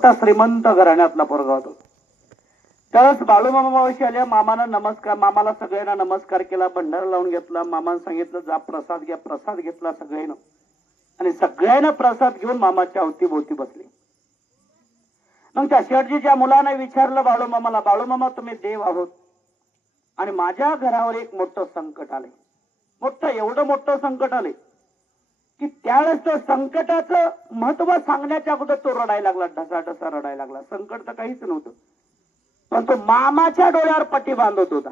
मोठा श्रीमंत घराण्यातला पोरगा होता. त्यावेळेस बाळूमामा मावशी आल्या. मामानं नमस्कार, मामाला सगळ्यांना नमस्कार केला, भंडारा लावून घेतला. मामानं सांगितलं जा प्रसाद घ्या. प्रसाद घेतला सगळ्यांना आणि सगळ्यांना प्रसाद घेऊन मामाच्या अवतीभोवती बसले. मग त्या शेठजीच्या मुलाने विचारलं बाळूमामाला, बाळूमामा तुम्ही देव आहोत आणि माझ्या घरावर एक मोठं संकट आले. मोठं, एवढं मोठं संकट आले की त्यावेळेस तो संकटाचं महत्व सांगण्याच्या अगोदर तो रडायला लागला, ढसा रडायला लागला. संकट तर काहीच नव्हतं, पण तो मामाच्या डोळ्यावर पट्टी बांधत होता.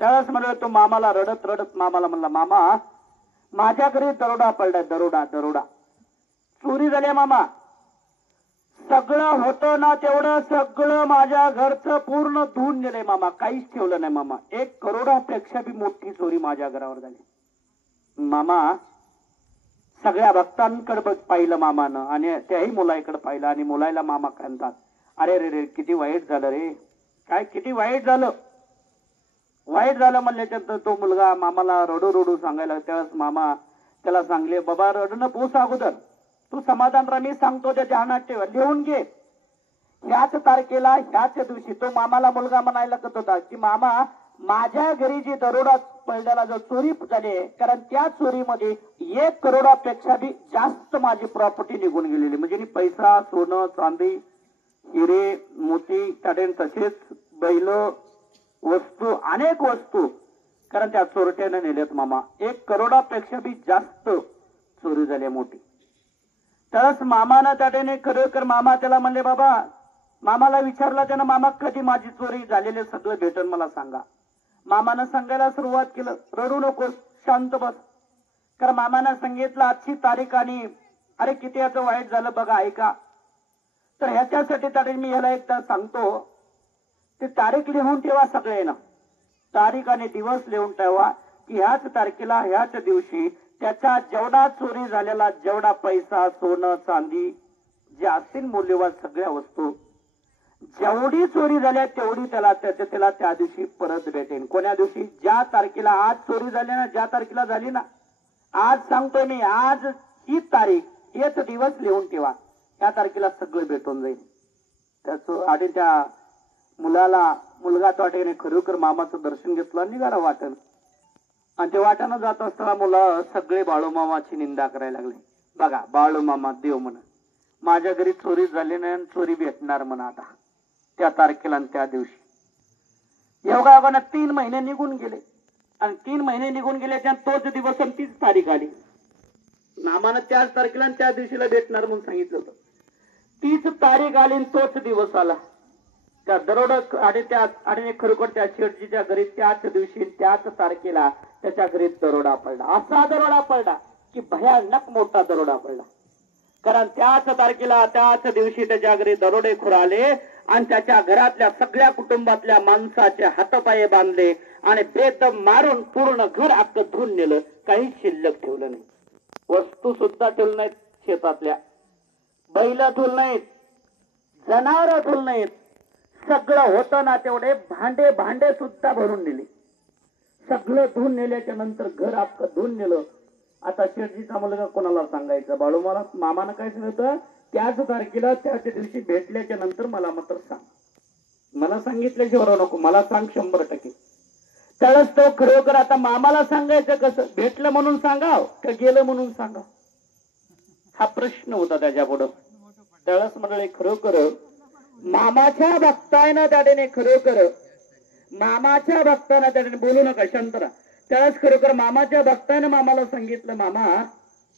त्यावेळेस म्हणलं तो मामाला रडत रडत मामाला म्हणला, मामा माझ्या घरी दरोडा पडलाय, दरोडा दरोडा चोरी झाली मामा. सगळं होतं ना तेवढं सगळं माझ्या घरचं पूर्ण धुवून नेलंय मामा, काहीच ठेवलं नाही मामा. 1 करोडापेक्षा बी मोठी चोरी माझ्या घरावर झाली. मामा सगळ्या भक्तांकडे पाहिलं मामानं आणि त्याही मुलाकडे पाहिलं आणि मुलाला मामा म्हणतात, अरे रे रे किती वाईट झालं रे, काय किती वाईट झालं. वाईट झालं म्हणल्याच्यानंतर तो मुलगा मामाला रडू रडू सांगायला. त्यावेळेस मामा त्याला सांगले, बाबा रडणं पोस अगोदर, तू समाधान राहा, मी सांगतो त्या ध्यानात ठेव, लिहून घे. ह्याच तारखेला ह्याच दिवशी तो मामाला मुलगा म्हणायला लागत होता की मामा माझ्या घरी जी दरोडा पडल्याला जो चोरी झाली, कारण त्या चोरीमध्ये 1 करोडापेक्षा बी जास्त माझी प्रॉपर्टी निघून गेलेली. म्हणजे पैसा, सोनं, चांदी, हिरे, मोती, ताडेन, तसेच बैल, वस्तू, अनेक वस्तू, कारण त्या चोरट्याने नेल्यात मामा. 1 करोडापेक्षा बी जास्त चोरी झाली मोठी. त्यावेळेस मामानं त्याने खरोखर मामा त्याला म्हणले, बाबा मामाला विचारला त्यानं, मामा कधी माझी चोरी झालेले सगळं भेटन मला सांगा. मामानं सांगायला सुरुवात केलं, रडू नको, शांत बस. कारण मामानं सांगितलं आजची तारीख आणि अरे किती याचं वाईट झालं बघा, ऐका. तर ह्याच्यासाठी त्याने मी ह्याला एकदा सांगतो, ती तारीख लिहून ठेवा सगळ्यांना, तारीख आणि दिवस लिहून ठेवा की ह्याच तारखेला ह्याच दिवशी त्याच्या जेवढा चोरी झालेला जेवढा पैसा, सोनं, चांदी जे असतील मूल्यवान सगळ्या वस्तू, जेवढी चोरी झाल्या तेवढी त्याला त्या दिवशी परत भेटेल. कोण्या दिवशी? ज्या तारखेला आज चोरी झाली ना, ज्या तारखेला झाली ना, आज सांगतोय मी, आज ही तारीख, हेच दिवस लिहून ठेवा, त्या तारखेला सगळं भेटून जाईल. त्याच आणि त्या मुलगा तो वाटेने खरोखर मामाचं दर्शन घेतलं, निघाला वाटण. आणि ते वाटानं जात असताना मुलं सगळे बाळूमामाची निंदा करायला लागले. बघा बाळूमामा देव म्हण, माझ्या घरी चोरी झाली नाही आणि चोरी भेटणार म्हणा आता त्या तारखेला आणि त्या दिवशी. योगायोगानं 3 महिने निघून गेले आणि 3 महिने निघून गेले त्या तोच दिवस आणि तीच तारीख आली. मामानं त्याच तारखेला आणि त्या दिवशीला भेटणार म्हणून सांगितलं होतं. तीच तारीख आली आणि तोच दिवस आला. त्या दरोडा आणि खरोखर त्या शेठजीच्या घरी त्याच दिवशी त्याच तारखेला त्याच्या घरी दरोडा पडला. असा दरोडा पडला की भयानक मोठा दरोडा पडला. कारण त्याच तारखेला त्याच दिवशी त्याच्या घरी दरोडेखोर आले आणि त्याच्या घरातल्या सगळ्या कुटुंबातल्या माणसाचे हातपाये बांधले आणि बेदम मारून पूर्ण घर अख्खं धुवून नेलं. काही शिल्लक ठेवलं नाही. वस्तू सुद्धा ठेवलं नाहीत. शेतातल्या बैल ठेवलं नाहीत, जनावर ठेवलं नाहीत. सगळं होतं ना तेवढे भांडे सुद्धा भरून नेले. सगळं धुवून नेल्याच्या नंतर घर अख्खं धुवून नेलं. आता शेठजीचा मुलगा कोणाला सांगायचा? बाळूमाला मामानं काय सांगितलं, त्याच तारखेला त्याच दिवशी भेटल्याच्या नंतर मला मात्र सांग. मला सांगितल्याशिवाय नको, मला सांग 100%. त्यावेळेस तो खरोखर आता मामाला सांगायचं कसं? भेटलं म्हणून सांगाव का गेलं म्हणून सांगाव? हा प्रश्न होता त्याच्या पुढं. त्यावेळेस म्हणाले खरोखर मामाच्या भक्तायनं त्याने खरोखर मामाच्या भक्तानं त्याने बोलू नका, शांत राहा. त्यावेळेस खरोखर मामाच्या भक्तानं मामाला सांगितलं, मामा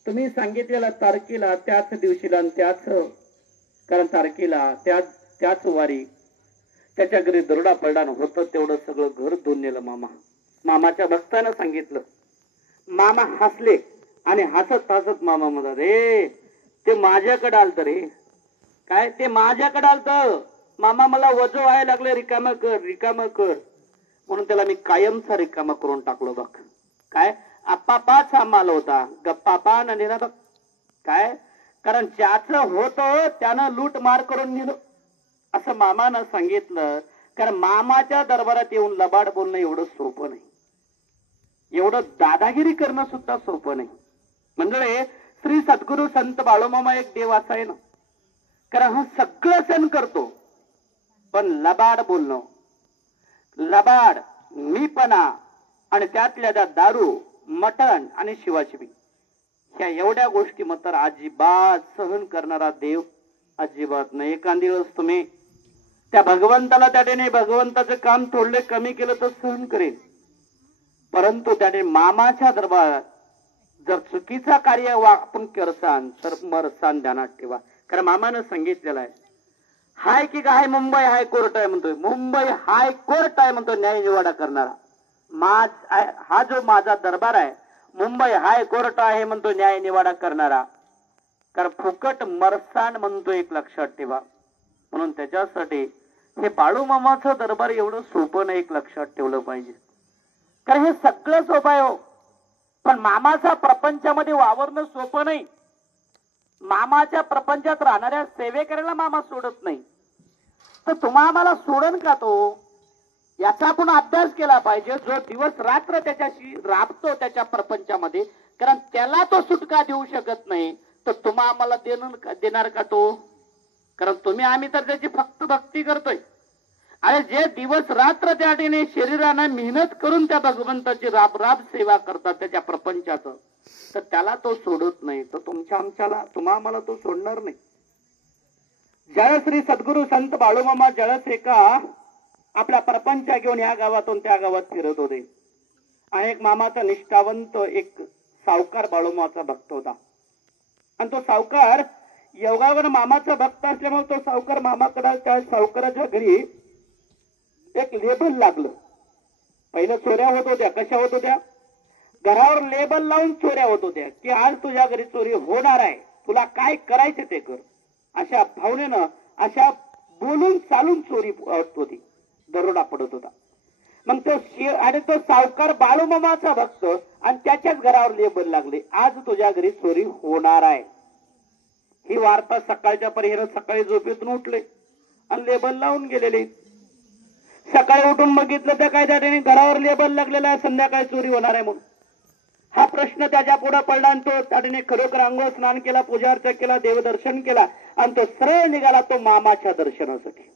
तुम्ही सांगितलेल्या तारखेला त्याच दिवशीला आणि त्याच कारण तारखेला त्याच वारी त्याच्या घरी दरोडा पडला होतं. तेवढं सगळं घर धुवून नेलं मामाच्या भक्तानं सांगितलं. मामा हसले आणि हसत हसत मामा म्हणतात, रे ते माझ्याकडे आलत रे. काय ते माझ्याकडे आलत मामा, मला वजो व्हायला लागले, रिकाम कर म्हणून त्याला मी कायमचा रिकामा करून टाकलो बघ. काय आपापाचा माल होता, गप्पापा न नेला बघ. काय कारण ज्याचं होतं त्यानं लूट मार करून नेलं असं मामानं सांगितलं. कारण मामाच्या दरबारात येऊन लबाड बोलणं एवढं सोपं नाही, एवढं दादागिरी करणं सुद्धा सोपं नाही. म्हणजे श्री सद्गुरु संत बाळूमामा एक देव असा आहे ना, कारण हा सगळं सण करतो, पण लबाड बोलणं, लबाड मीपणा आणि त्यातल्या त्या दारू, मटण आणि शिवाशिवी ह्या एवढ्या गोष्टी मात्र अजिबात सहन करणारा देव अजिबात नाही. एखादी वेळेस तुम्ही त्या भगवंताला त्याने भगवंताचं काम थोडे कमी केलं तर सहन करेल, परंतु त्याने मामाच्या दरबारात जर चुकीचा कार्य आपण करसान तर मरसान ध्यानात ठेवा. कारण मामानं सांगितलेलं आहे, हाय की काय मुंबई हायकोर्ट आहे म्हणतोय, मुंबई हायकोर्ट आहे म्हणतो न्याय निवाडा करणारा. हा जो माझा दरबार आहे मुंबई हायकोर्ट आहे म्हणतो न्याय निवाडा करणारा. कारण फुकट मरसान म्हणतो, एक लक्षात ठेवा. म्हणून त्याच्यासाठी हे बाळूमामाचं दरबार एवढं सोपं नाही, एक लक्षात ठेवलं पाहिजे. कारण हे सगळं सोपं आहे हो, पण मामाच्या प्रपंचामध्ये वावरणं सोपं नाही. मामाच्या प्रपंचात राहणाऱ्या सेवेकऱ्याला मामा सोडत नाही, तर तुम्हा आम्हाला सोडन का तो, याचा आपण अभ्यास केला पाहिजे. जो दिवस रात्र त्याच्याशी राबतो त्याच्या प्रपंचामध्ये, कारण त्याला तो सुटका देऊ शकत नाही, तर तुम्हा आम्हाला देणार का तो. कारण तुम्ही आम्ही तर त्याची फक्त भक्ती करतोय, आणि जे दिवस रात्र त्या ठिकाणी शरीरानं मेहनत करून त्या भगवंताची राब राब सेवा करतात त्याच्या प्रपंचाचं, तर त्याला तो सोडत नाही, तर तुमच्या आमच्याला तुम्हा आम्हाला तो सोडणार नाही. ज्यावेळेस श्री सद्गुरु संत बाळूमामा ज्यावेळेस एका आपल्या प्रपंच घेऊन या गावातून त्या गावात फिरत होते, आणि एक मामाचा निष्ठावंत एक सावकार बाळूमामाचा भक्त होता. आणि तो सावकार योगावर मामाचा भक्त असल्यामुळे तो सावकार मामाकडे, त्या सावकाराच्या घरी एक लेबल लागलं. पहिल्या चोऱ्या होत होत्या, कशा होत होत्या, घरावर लेबल लावून चोऱ्या होत होत्या, की आज तुझ्या घरी चोरी होणार आहे, तुला काय करायचं ते कर, अशा भावनेनं अशा बोलून चालून चोरी होत होती, दरोडा पडत होता. मग तो आणि तो सावकार बाळूमामाचा भक्त, आणि त्याच्याच घरावर लेबल लागले, आज तुझ्या घरी चोरी होणार आहे. ही वार्ता सकाळच्या पर्यंत सकाळी झोपेतून उठले आणि लेबल लावून गेलेले. सकाळी उठून बघितलं तर काय त्या घरावर लेबल लागलेला आहे, संध्याकाळी चोरी होणार आहे म्हणून. हा प्रश्न त्याच्या पुढे पडला, आणि तो त्याने खरोखर अंघोळ स्नान केला, पूजा अर्चा केला, देवदर्शन केला, आणि तो सरळ निघाला तो मामाच्या दर्शनासाठी.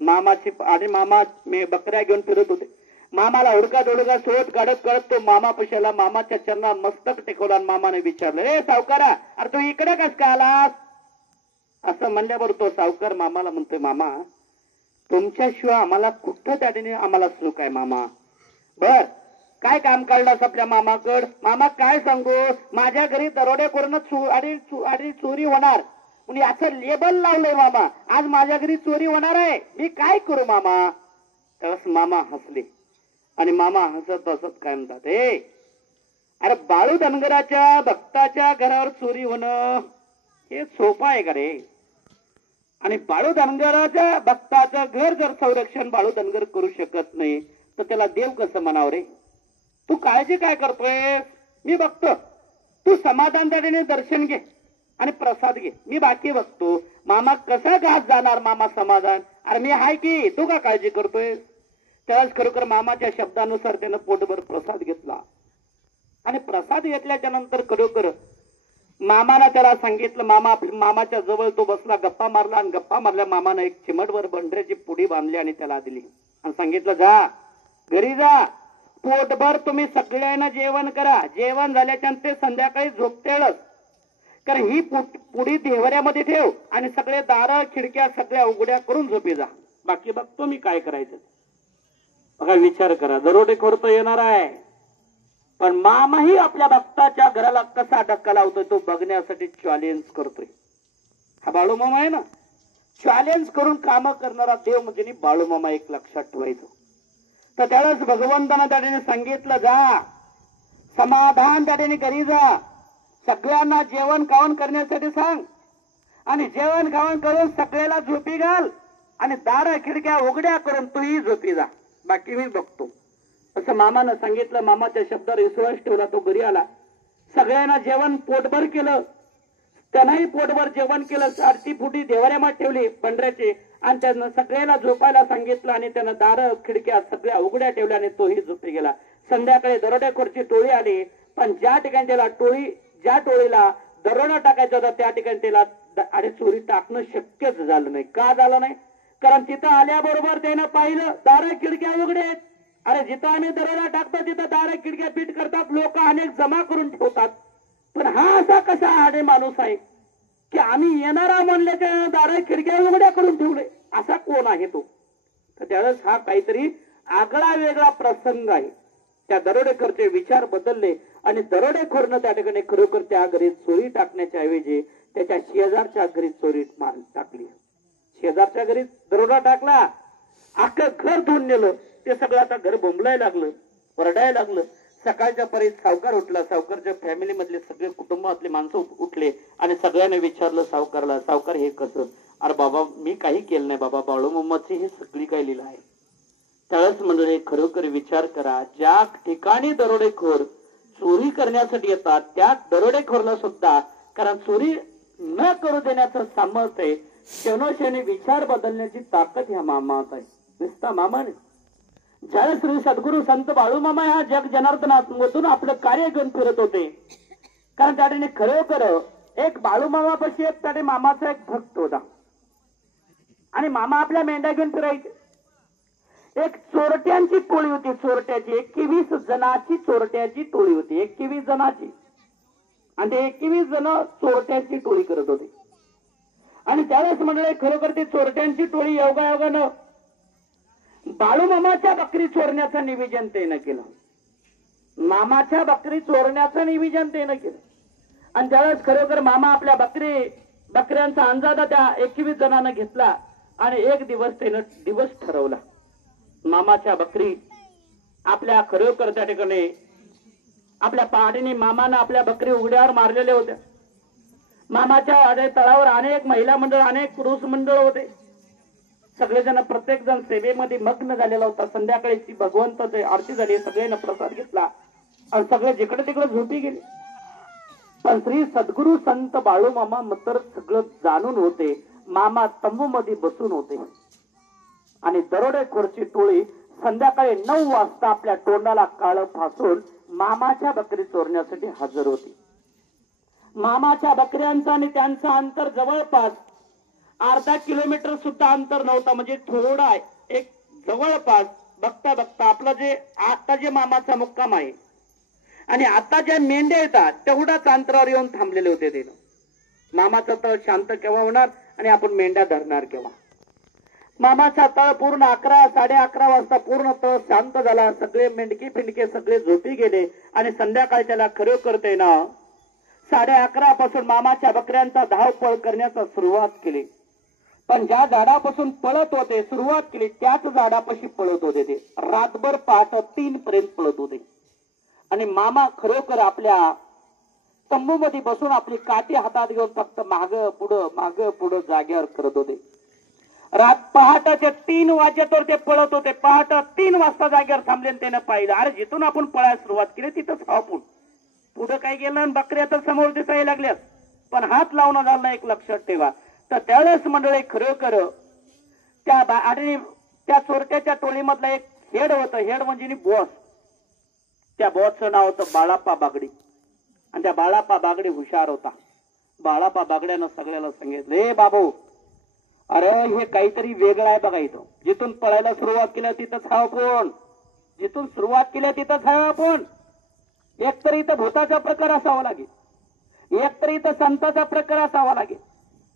मामाची आणि मामा बकऱ्या घेऊन फिरत होते. मामाला हुडका दोडका शोध काढत काढत तो मामा पशाला मामाच्या चरणात मस्तक टेकवला, आणि मामाने विचारलं, ए सावकारा, अरे तू इकडे कस काय आलास. असं म्हणल्यावर तो सावकार मामाला म्हणतोय, मामा तुमच्याशिवाय आम्हाला कुठं त्याने आम्हाला सुख आहे मामा. बर काय काम काढलास आपल्या मामाकड. मामा काय सांगू, माझ्या घरी दरोडेखोरांना चोरी होणार म्हणून याचं लेबल लावलंय मामा, आज माझ्या घरी चोरी होणार आहे, मी काय करू मामा. त्यावेळेस मामा हसले, आणि मामा हसत हसत काय म्हणतात, हे अरे बाळू धनगराच्या भक्ताच्या घरावर चोरी होणं हे सोपं आहे का रे. आणि बाळू धनगराच्या भक्ताचं घर जर संरक्षण बाळू धनगर करू शकत नाही, तर त्याला देव कसं म्हणावं रे. तू काळजी काय करतोय, मी बघतो, तू समाधान त्याने दर्शन घे आणि प्रसाद घे, मी बाकी बघतो. मामा कसा घात जाणार मामा समाधान, अरे मी हाय की, तू का काळजी करतोय. त्यावेळेस खरोखर मामाच्या शब्दानुसार त्यानं पोटभर प्रसाद घेतला, आणि प्रसाद घेतल्याच्या नंतर खरोखर मामाला त्याला सांगितलं, मामाच्या जवळ तो बसला, गप्पा मारला, आणि गप्पा मारल्या मामानं एक चिमटभर बंढऱ्याची पुडी बांधली आणि त्याला दिली, आणि सांगितलं, जा घरी जा, पोटभर तुम्ही सगळ्यांना जेवण करा, जेवण झाल्याच्या ते संध्याकाळी झोपतेळच, कारण ही पुडी देवऱ्यामध्ये ठेव, आणि सगळे दारं खिडक्या सगळ्या उघड्या करून झोपी जा, बाकी बघतो मी काय करायचं. बघा विचार करा, दरोडेखोर तर येणार आहे, पण मामाही आपल्या भक्ताच्या घराला कसा धक्का लावतोय तो बघण्यासाठी चॅलेंज करतोय. हा बाळूमामा आहे ना, चॅलेंज करून काम करणारा देव म्हणजे बाळूमामा, एक लक्षात ठेवायचं. तर त्यावेळेस भगवंतानं त्याने सांगितलं, जा समाधान त्याने घरी जा, सगळ्यांना जेवण खावण करण्यासाठी सांग, आणि जेवण खावण करून सगळ्याला झोपी घाल, आणि दार खिडक्या उघड्या करून तूही झोपी जा, बाकी मी बघतो. असं मामानं सांगितलं. मामाच्या शब्दावर विश्वास ठेवला, तो घरी आला, सगळ्यांना जेवण पोटभर केलं, त्यांनाही पोटभर जेवण केलं, आरती फुटी देवाऱ्यामध्ये ठेवली पंढऱ्याची, आणि त्यांना सगळ्याला झोपायला सांगितलं, आणि त्यानं दार खिडक्या सगळ्या उघड्या ठेवल्या, आणि तोही झोपी गेला. संध्याकाळी दरोडेखोरची टोळी आली, पण ज्या ठिकाणी त्याला ज्या टोळीला दरोडा टाकायचा होता त्या ठिकाणी त्याला आणि चोरी टाकणं शक्यच झालं नाही. का झालं नाही? कारण तिथं आल्याबरोबर त्यानं पाहिलं दारा खिडक्या उघडे आहेत. अरे जिथं आम्ही दरोडा टाकतो तिथं दारा खिडक्या पीट करतात, लोक अनेक जमा करून ठेवतात. पण हा असा कसा आडे माणूस आहे की आम्ही येणारा म्हणल्याच्या दारा खिडक्या उघड्या करून ठेवले? असा कोण आहे तो? तर त्यावेळेस हा काहीतरी आगळा वेगळा प्रसंग आहे. त्या दरोडेखोरचे विचार बदलले आणि दरोडेखोरनं त्या ठिकाणी खरोखर त्या घरी चोरी टाकण्याच्या ऐवजी त्याच्या शेजारच्या घरी चोरी टाकली. शेजारच्या घरी दरोडा टाकला, अख्खं घर धुवून नेलं. ते सगळं आता घर बोंबलायला लागलं, वरडायला लागलं. सकाळच्या परी सावकार उठला. सावकारच्या फॅमिली मधले सगळे कुटुंबातले माणसं उठले आणि सगळ्यांनी विचारलं सावकारला, सावकार हे कसं? अरे बाबा मी काही केलं नाही बाबा, बाळूमामाची ही सगळी काही लीला आहे. त्यावेळेस मंडळी खरोखर विचार करा, ज्या ठिकाणी दरोडेखोर चोरी करण्यासाठी येतात त्या दरोडेखोरला सुद्धा, कारण चोरी न करू देण्याचं सामर्थ्य आहे, क्षणोक्षणी विचार बदलण्याची ताकद ह्या मामात आहे. नुसता मामाने ज्यावेळेस श्री सद्गुरू संत बाळूमामा ह्या जग जनार्दनातून आपलं कार्य घेऊन फिरत होते, कारण त्या ठिकाणी खरोखर एक बाळूमामापाशी एक त्या मामाचा एक भक्त होता आणि मामा आपल्या मेंढ्या घेऊन फिरायचे. एक चोरट्यांची टोळी होती, चोरट्याची 21 जणांची चोरट्याची टोळी होती, 21 जणांची. आणि ते 21 जण चोरट्यांची टोळी करत होते. आणि त्यावेळेस म्हणले खरोखर ते चोरट्यांची टोळी योगायोगानं बाळूमामाच्या बकरी चोरण्याचं निवेदन त्यानं केलं. मामाच्या बकरी चोरण्याचं निवेदन त्यानं केलं. आणि त्यावेळेस खरोखर मामा आपल्या बकऱ्यांचा अंदाजा त्या 21 जणांना घेतला आणि एक दिवस त्यानं दिवस ठरवला. मामाच्या बकरी आपल्या खरोखर त्या ठिकाणी आपल्या पहाडीने मामानं आपल्या बकरी उघड्यावर मारलेल्या होत्या. मामाच्या तळावर अनेक महिला मंडळ, अनेक पुरुष मंडळ होते. सगळेजण प्रत्येक जण सेवेमध्ये मग्न झालेला होता. संध्याकाळी भगवंताची आरती झाली, सगळ्यांना प्रसाद घेतला आणि सगळे जिकडे तिकडे झोपी गेले. पण श्री सद्गुरू संत बाळूमामा मात्र सगळं जाणून होते. मामा तंबू मध्ये बसून होते आणि दरोडेखोरची टोळी संध्याकाळी 9 वाजता आपल्या तोंडाला काळं फासून मामाच्या बकरी चोरण्यासाठी हजर होती. मामाच्या बकऱ्यांचं आणि त्यांचं अंतर जवळपास अर्धा किलोमीटर सुद्धा अंतर नव्हता. म्हणजे थोडा एक जवळपास बघता बघता आपलं जे आता जे मामाचा मुक्काम आहे आणि आता ज्या मेंढ्या येतात तेवढाच अंतरावर येऊन थांबलेले होते. ते मामाचा तळ शांत केव्हा होणार आणि आपण मेंढ्या धरणार केव्हा? मामाचा तळ पूर्ण 11, 11:30 वाजता पूर्ण तळ शांत झाला. सगळे मेंढकी फिंडके सगळे झोपी गेले आणि संध्याकाळी त्याला खरोखर ते ना 11:30 पासून मामाच्या बकऱ्यांचा धावपळ करण्याचा सुरुवात केली. पण ज्या झाडापासून पळत होते सुरुवात केली त्याच झाडापाशी पळत होते. ते रातभर पहाटे 3 पर्यंत पळत होते आणि मामा खरोखर आपल्या तंबू मध्ये बसून आपली काठी हातात घेऊन फक्त माग पुढं जाग्यावर करत होते. रात पहाटेच्या 3 वाजेतोवर ते पळत होते. पहाटे 3 वाजता जागेवर थांबले आणि त्यानं पाहिलं, अरे जिथून आपण पळायला सुरुवात केली तिथंच आपण पुढे काय गेलं आणि बकऱ्या तर समोर दिसायला लागल्यात, पण हात लावणं झालं नाही. एक लक्षात ठेवा. तर त्यावेळेस मंडळी खरोखर त्या चोरट्याच्या टोळीमधला एक हेड होतं. हेड म्हणजे बॉस. त्या बॉसचं नाव होतं बाळाप्पा बागडी. आणि त्या बाळाप्पा बागडी हुशार होता. बाळाप्पा बागड्यानं सगळ्याला सांगितलं, हे बाबू, अरे हे काहीतरी वेगळं आहे बघा. इथं जिथून पळायला सुरुवात केली तिथंच हा आपण, जिथून सुरुवात केली तिथंच हा आपण. एकतरी इथं भूताचा प्रकार असावा लागेल, एकतरी इथं संताचा प्रकार असावा लागेल,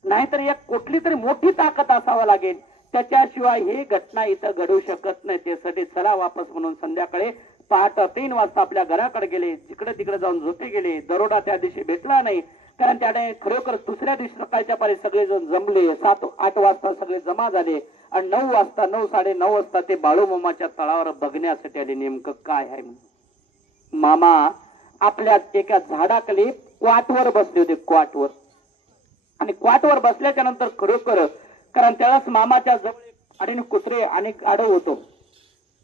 नाहीतर एक कुठली तरी मोठी ताकद असावा लागेल. त्याच्याशिवाय ही घटना इथं घडू शकत नाही. त्यासाठी चला वापस म्हणून संध्याकाळी पहाटे 3 वाजता आपल्या घराकडे गेले. जिकडे तिकडे जाऊन झोपे गेले. दरोडा त्या दिवशी भेटला नाही, कारण त्याने खरोखर दुसऱ्या दिवशी सकाळच्या पारी सगळेजण जमले. 7-8 वाजता सगळे जमा झाले आणि 9 वाजता 9-9:30 वाजता ते बाळूमामाच्या तळावर बघण्यासाठी आले. नेमकं काय आहे? मामा आपल्या एका झाडाखाली क्वाटवर बसले होते. क्वाटवर. आणि क्वाटवर बसल्याच्या नंतर खरोखर कारण त्यावेळेस मामाच्या जवळ आणि कुत्रे आणि गाढव होतो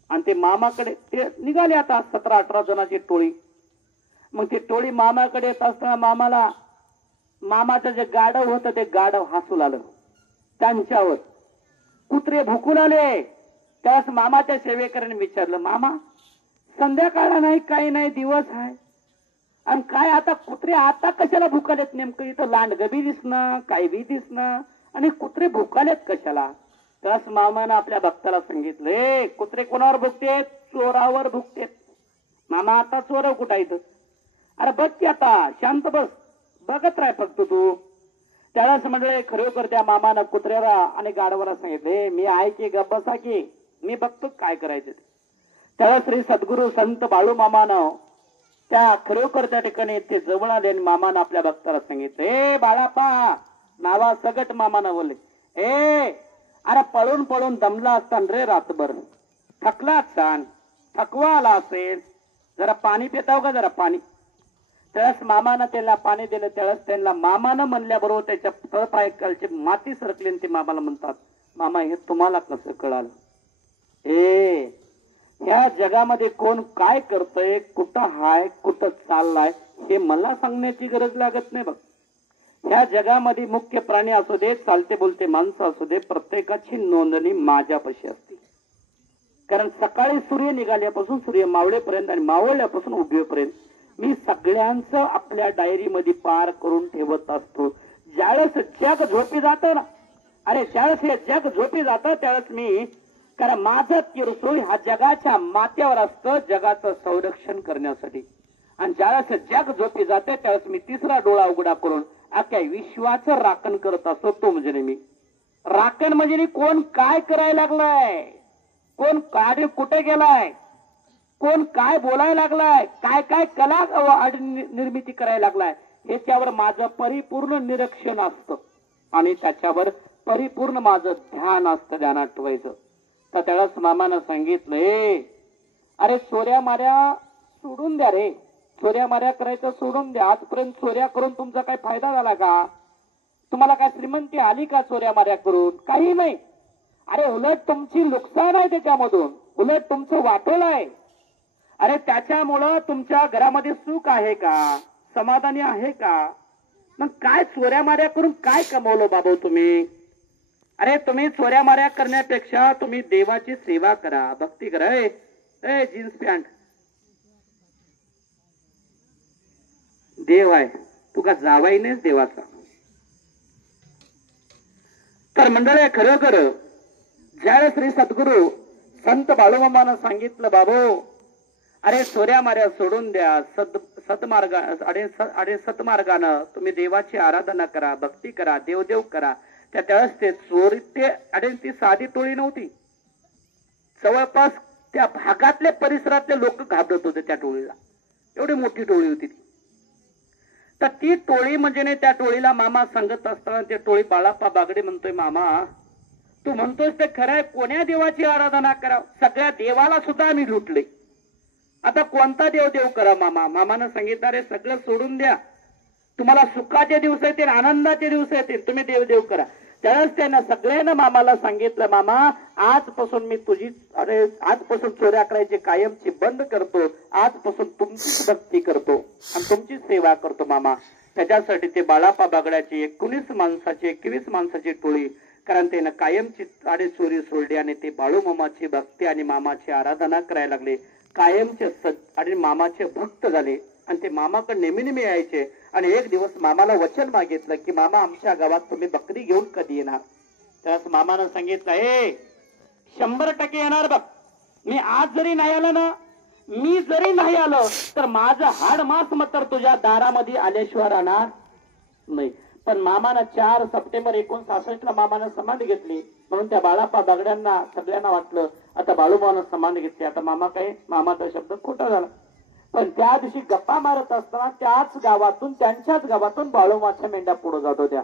आणि ते मामाकडे ते निघाले. आता 17-18 जणांची टोळी. मग ती टोळी मामाकडे येत असताना मामाचं जे गाढव होतं ते गाढव हसू लागलं त्यांच्यावर. कुत्रे भुकून आले. त्यावेळेस मामाच्या सेवेकरांनी विचारलं, मामा संध्याकाळ नाही काही नाही दिवस आहे, आणि काय आता कुत्रे आता कशाला भुकालेत नेमकं? इथं लांडगबी दिसणं, काय बी दिसणं, आणि कुत्रे भुकालेत कशाला? त्यास मामानं आपल्या भक्ताला सांगितले, कुत्रे कोणावर भुकतेत? चोरावर भुकतेत. मामा आता चोर कुठं इथं? अरे बघ की आता, शांत बस, बघत राह फक्त तू. त्यालाच म्हणले खरोखर त्या मामानं कुत्र्याला आणि गाढवाला सांगितले, मी आहे की गप्प बसा की, मी बघतो काय करायचं. त्याला श्री सद्गुरु संत बाळू मामानं त्या खरोखर त्या ठिकाणी ते जवळ आले आणि मामानं आपल्या भक्ताला सांगितले, ए बाळापा, नावा सगट मामानं बोलले, ए अरे पळून पळून दमला असतान रे रातभर, थकला असतान, थकवा आला असेल, जरा पाणी पिताव का जरा पाणी? त्यावेळेस मामानं त्याला पाणी दिलं. त्यावेळेस त्यांना मामानं म्हणल्याबरोबर त्याच्या तळपायाखालची माती सरकली आणि ते मामाला म्हणतात, मामा हे तुम्हाला कसं कळालं? ह्या जगामध्ये कोण काय करतय, कुठं हाय, कुठं चाललाय, हे मला सांगण्याची गरज लागत नाही बघ. ह्या जगामध्ये मुख्य प्राणी असू दे, चालते बोलते माणसं असू दे, प्रत्येकाची नोंदणी माझ्यापाशी असते. कारण सकाळी सूर्य निघाल्यापासून सूर्य मावळेपर्यंत आणि मावळल्यापासून उगवेपर्यंत मी सगळ्यांचं आपल्या डायरीमध्ये पार करून ठेवत असतो. ज्यावेळेस जग झोपी जात ना, अरे ज्यावेळेस हे जग झोपी जातं त्यावेळेस मी, कारण माझं तिरसोळ हा जगाच्या माथ्यावर असतं जगाचं संरक्षण करण्यासाठी. आणि ज्यावेळेस जग झोपी जाते त्यावेळेस मी तिसरा डोळा उघडा करून अख्या विश्वाचं राखण करत असतो. तो म्हणजे मी राखण म्हणजे कोण काय करायला लागलाय, कोण काय कुठे गेलाय, कोण काय बोलायला लागलाय, काय काय कला निर्मिती करायला लागलाय, ह्याच्यावर माझं परिपूर्ण निरीक्षण असतं आणि त्याच्यावर परिपूर्ण माझं ध्यान असतं, ध्यानात ठेवायचं. तर त्यावेळेस मामानं सांगितलंय, अरे चोऱ्या माऱ्या सोडून द्या रे, चोऱ्या माऱ्या करायचं सोडून द्या. आजपर्यंत चोऱ्या करून तुमचा काय फायदा झाला का? तुम्हाला काय श्रीमंती आली का चोऱ्या माऱ्या करून? काही नाही. अरे उलट तुमची नुकसान आहे त्याच्यामधून, उलट तुमचं वाटोळ आहे. अरे त्याच्यामुळं तुमच्या घरामध्ये सुख आहे का, समाधानी आहे का? मग काय चोऱ्या माऱ्या करून काय कमवलं बाबा तुम्ही? अरे तुम्ही चोऱ्या माऱ्या करण्यापेक्षा तुम्ही देवाची सेवा करा, भक्ती करा. ए जीन्स पॅन्ट, देव आहे, तू का जावाई नाहीस देवाचा? तर मंडळी खरोखर ज्यावेळेस श्री सद्गुरु संत बाळूमामानं सांगितलं, बाबू अरे चोऱ्या माऱ्या सोडून द्या, सतमार्गानं तुम्ही देवाची आराधना करा, भक्ती करा, देवदेव करा. त्यावेळेस ते चोरी ती साधी टोळी नव्हती. जवळपास त्या भागातल्या परिसरातले लोक घाबरत होते त्या टोळीला, एवढी मोठी टोळी होती ती. तर ती टोळी म्हणजे नाही, त्या टोळीला मामा सांगत असताना ते टोळी बाळाप्पा बागडे म्हणतोय, मामा तू म्हणतोस ते खरंय, कोण्या देवाची आराधना करा? सगळ्या देवाला सुद्धा आम्ही लुटले, आता कोणता देव देव करा मामा? मामानं सांगितलं, अरे सगळं सोडून द्या, तुम्हाला सुखाचे दिवस येतील, आनंदाचे दिवस येतील, तुम्ही देव देव करा. त्यावेळेस त्यानं सगळ्यांना मामाला सांगितलं, मामा आजपासून मी तुझी, अरे आजपासून चोऱ्या करायची कायमची बंद करतो, आजपासून तुमचीच भक्ती करतो आणि तुमची सेवा करतो मामा. त्याच्यासाठी ते बाळाप्पा बागड्याची 19 माणसाची 21 माणसाची टोळी, कारण त्यानं कायमची अरे चोरी सोडली आणि ते बाळू मामाची भक्ती आणि मामाची आराधना करायला लागले. कायमचे आणि मामाचे भक्त झाले आणि ते मामाकडे नेहमी नेहमी यायचे. आणि एक दिवस मामाला वचन मागितलं की मामा आमच्या गावात तुम्ही बकरी घेऊन कधी येणार? त्यावेळेस मामानं सांगितलं, 100% येणार बघ. मी आज जरी नाही आलं ना, मी जरी नाही आलो तर माझं हाड मास मात्र तुझ्या दारामध्ये आल्याशिवाय राहणार नाही. पण मामानं 4 सप्टेंबर 1966 मामानं समाधी घेतली. म्हणून त्या बाळाप्पा बागड्यांना सगळ्यांना वाटलं आता बाळूमामानं समाधी घेतली, आता मामा काय, मामाचा शब्द खोटा झाला. पण त्या दिवशी गप्पा मारत असताना त्याच गावातून, त्यांच्याच गावातून बाळूमाच्या मेंढ्या पुढे जात होत्या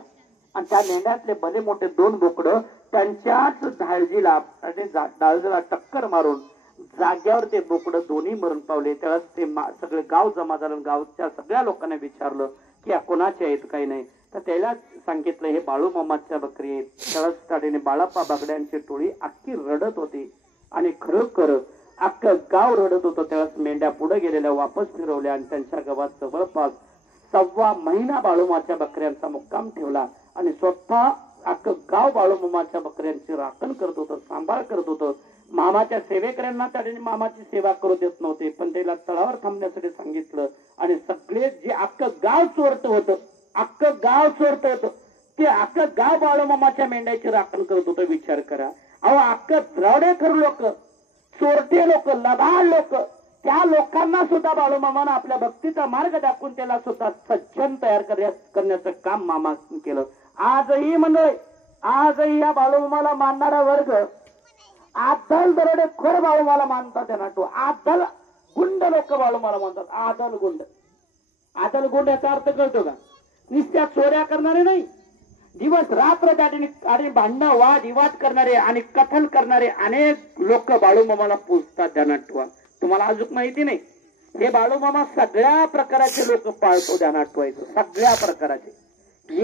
आणि त्या मेंढ्यातले भले मोठे 2 बोकडं त्यांच्याच धाळजीला टक्कर मारून जाग्यावर ते बोकडं दोन्ही मरण पावले. त्यावेळेस ते सगळे गाव जमा झालं. गावच्या सगळ्या लोकांना विचारलं की कोणाचे आहेत काही नाही, तर त्याला सांगितलं हे बाळूमामाच्या बकरी आहेत. त्यावेळेस बाळाप्पा बागड्यांची टोळी अख्खी रडत होती आणि खरोखर अख्खं गाव रडत होतं. त्यावेळेस मेंढ्या पुढे गेलेल्या वापस फिरवल्या आणि त्यांच्या गावात जवळपास 1.25 महिना बाळूमाच्या बकऱ्यांचा मुक्काम ठेवला आणि स्वतः अख्खं गाव बाळूमामाच्या बकऱ्यांची राखण करत होतं, सांभाळ करत होतं. मामाच्या सेवेकऱ्यांना त्याने मामाची सेवा करू देत नव्हते, पण त्याला तळावर थांबण्यासाठी सांगितलं. आणि सगळे जे अख्खं गाव चोरट होतं, अख्खं गाव चोरट होतं, ते अख्खं गाव बाळूमामाच्या मेंढ्याची राखण करत होतं. विचार करा. अहो, अख्खं द्रवडेकर लोक, चोरटे लोक, लबाड लोक, त्या लोकांना सुद्धा बाळूमामानं आपल्या भक्तीचा मार्ग दाखवून त्याला सुद्धा सज्जन तयार करण्याचं काम मामा केलं. आजही मंडळी, आजही या बाळूमामाला मानणारा वर्ग आदल दरोडे खोर बाळूमाला मानतात. त्यांना तो आदल गुंड लोक बाळूमाला मानतात. आदल गुंड, आदल गुंड याचा अर्थ कळतो का? नुसत्या चोऱ्या करणारे नाही, दिवस रात्र आणि भांडणं वाद विवाद करणारे आणि कथन करणारे अनेक लोक बाळूमामाला पूजतात. ध्यानात ठेवा. तुम्हाला अजून माहिती नाही, हे बाळूमामा सगळ्या प्रकारचे लोक पाळतो. ध्यानात ठेवायचं, सगळ्या प्रकाराचे.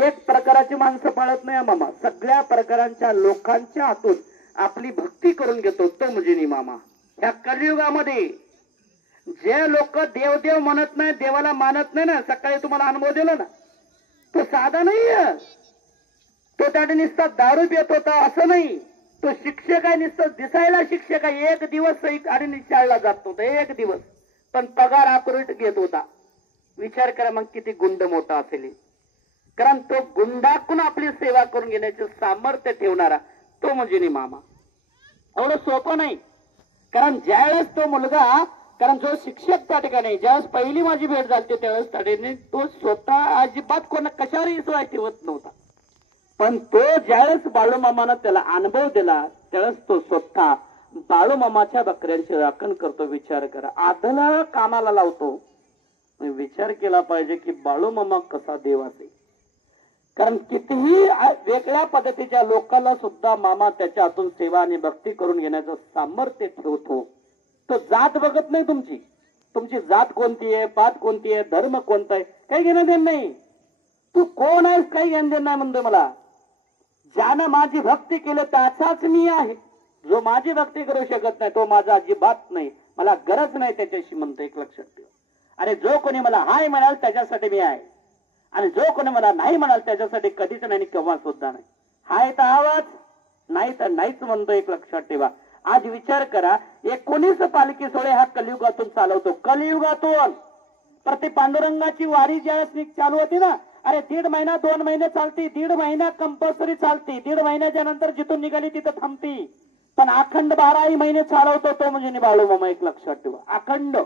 एक प्रकाराची माणसं पाळत नाही मामा, सगळ्या प्रकारांच्या लोकांच्या हातून आपली भक्ती करून घेतो. तो म्हणजे मामा. ह्या कलियुगामध्ये जे लोक देवदेव म्हणत नाही, देवाला मानत नाही ना, सकाळी तुम्हाला अनुभव दिला ना, तो साधा नाहीये. तो त्याने नुसता दारू पित होता असं नाही. तो शिक्षक आहे, नुसतं दिसायला शिक्षक आहे. एक दिवस आणि शाळेला जात नव्हता, एक दिवस, पण पगार अक्युरेट घेत होता. विचार करा मग किती गुंड मोठा असेल. कारण तो गुंडाकून आपली सेवा करून घेण्याचे सामर्थ्य ठेवणारा तो म्हणजे मामा. एवढं सोपं नाही. कारण ज्यावेळेस तो मुलगा, कारण जो शिक्षक त्या ठिकाणी ज्यावेळेस पहिली माझी भेट झाली त्यावेळेस त्याने तो स्वतः अजिबात कोणा कशावरही विश्वास ठेवत नव्हता. पण तो ज्यावेळेस बाळूमामानं त्याला अनुभव दिला त्यावेळेस तो स्वतः बाळूमामाच्या बकऱ्यांची राखण करतो. विचार करा. आधला कामाला लावतो. विचार केला पाहिजे की बाळूमामा कसा देव असेल. कारण कितीही वेगळ्या पद्धतीच्या लोकांना सुद्धा मामा त्याच्या हातून सेवा आणि भक्ती करून घेण्याचं सामर्थ्य ठेवतो. तो जात बघत नाही तुमची, तुमची जात कोणती आहे, पात कोणती आहे, धर्म कोणता आहे, काही घेणं देणं नाही. तू कोण आहेस काही घेणं देणं नाही म्हणतोय मला. ज्यानं माझी भक्ती केलं त्याचाच मी आहे. जो माझी भक्ती करू शकत नाही तो माझा अजिबात नाही, मला गरज नाही त्याच्याशी म्हणतो. एक लक्षात ठेव. आणि जो कोणी मला हाय म्हणाल त्याच्यासाठी मी आहे, आणि जो कोणी मला नाही म्हणाल त्याच्यासाठी कधीच नाही, केव्हा सुद्धा नाही. हाय तर आवाज, नाही तर नाहीच म्हणतो. एक लक्षात ठेवा. आज विचार करा, 19 पालखी सोहळे हा कलियुगातून चालवतो. कलियुगातून प्रति पांडुरंगाची वारी ज्यावेळेस चालू होती ना, अरे 1.5 महिना 2 महिने चालती, 1.5 महिना कंपल्सरी चालती. 1.5 महिन्याच्या नंतर जिथून निघाली तिथं थांबती. पण अखंड 12 महिने चालवतो तो म्हणजे बाळूमामा. एक लक्षात ठेवा. अखंड.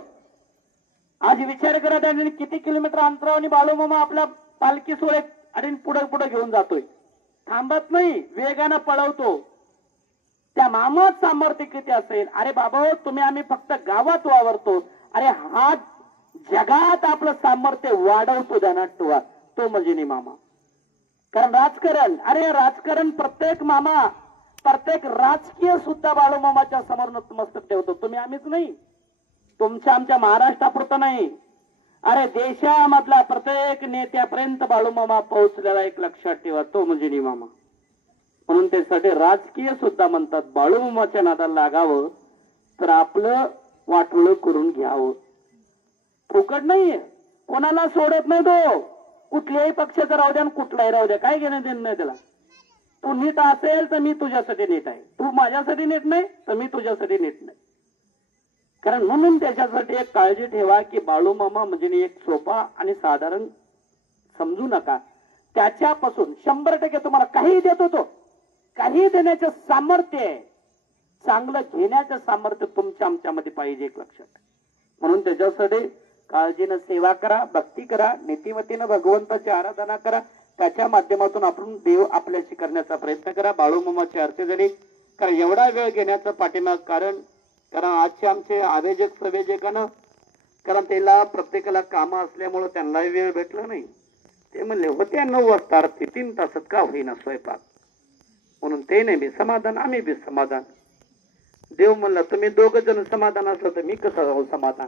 आज विचार करा, त्याने किती किलोमीटर अंतरावर बाळूमामा आपल्या पालखी सोहळे आणि पुढे पुढे घेऊन जातोय. थांबत नाही, वेगानं पळवतो. त्या मामाच सामर्थ्य किती असेल. अरे बाबा, तुम्ही आम्ही फक्त गावात वावरतो, अरे हा जगात आपलं सामर्थ्य वाढवतो. ध्यानात ठेवा. तो म्हणजे मामा. कारण राजकारण, अरे राजकारण प्रत्येक मामा, प्रत्येक राजकीय सुद्धा बाळूमामाच्या समोर नतमस्तक ठेवतो. तुम्ही आम्हीच नाही, तुमच्या आमच्या महाराष्ट्रापुरतं नाही, अरे देशामधला प्रत्येक नेत्यापर्यंत बाळूमामा पोहोचलेला. एक लक्षात ठेवा. तो म्हणजे मामा. म्हणून त्यासाठी राजकीय सुद्धा म्हणतात बाळूमामाच्या नादाला लागावं तर आपलं वाटोळं करून घ्यावं. फुकट नाहीये, कोणाला सोडत नाही तो. कुठल्याही पक्षाचा राहू द्या आणि कुठलाही राहू द्या, काय घेणं देणं नाही त्याला. तू नीट असेल तर मी तुझ्यासाठी नीट आहे, तू माझ्यासाठी नीट नाही तर मी तुझ्यासाठी नीट नाही. कारण म्हणून त्याच्यासाठी एक काळजी ठेवा की बाळूमामा म्हणजे एक सोपा आणि साधारण समजू नका. त्याच्यापासून 100% तुम्हाला काही देतो. तो काही देण्याचं सामर्थ्य आहे, चांगलं घेण्याचं सामर्थ्य तुमच्या आमच्यामध्ये पाहिजे. एक लक्षात. म्हणून त्याच्यासाठी काळजीनं सेवा करा, भक्ती करा, नीतिमतीनं भगवंताची आराधना करा. त्याच्या माध्यमातून आपण देव आपल्याशी करण्याचा प्रयत्न करा. बाळूमामाची आरती झाली. कारण एवढा वेळ घेण्याचं पाठीमाग कारण आजचे आमचे आयोजक प्रवेजकानं, कारण त्याला प्रत्येकाला कामं असल्यामुळे त्यांना वेळ भेटला नाही. ते म्हणले होते 9 वाजता आरती, 3 तासात का होईना स्वयंपाक. म्हणून ते नाही बी समाधान, आम्ही बी समाधान. देव म्हणला तुम्ही 2 जण समाधान असलं तर मी कसं राहू समाधान.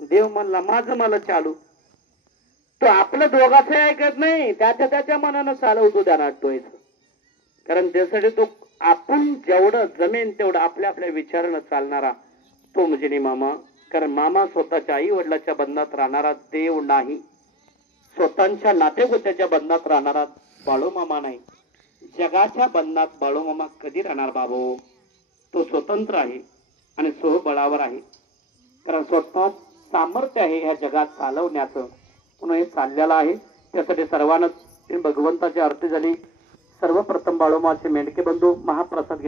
देव म्हणला माझं मला चालू. तो आपलं दोघांचं ऐकत नाही, त्याच्या मनानं चालवतो. ध्यानात ठेवायचं. कारण त्यासाठी तो आपण जेवढं जमेन तेवढं आपल्या विचारानं चालणारा तो म्हणजे मामा. कारण मामा स्वतःच्या आई वडिलाच्या बंधनात राहणारा देव नाही, स्वतःच्या नातेगोत्याच्या बंधनात राहणारा बाळूमामा नाही. जगाच्या बंधनात बाळूमामा कधी राहणार बाबू. तो स्वतंत्र आहे आणि स्वबळावर आहे. कारण स्वतः सामर्थ्य आहे ह्या जगात चालवण्याचं, म्हणून हे चाललेलं आहे. त्यासाठी सर्वांनाच भगवंताची आरती झाली. सर्वप्रथम बाळूमाचे मेंढके बंधू महाप्रसाद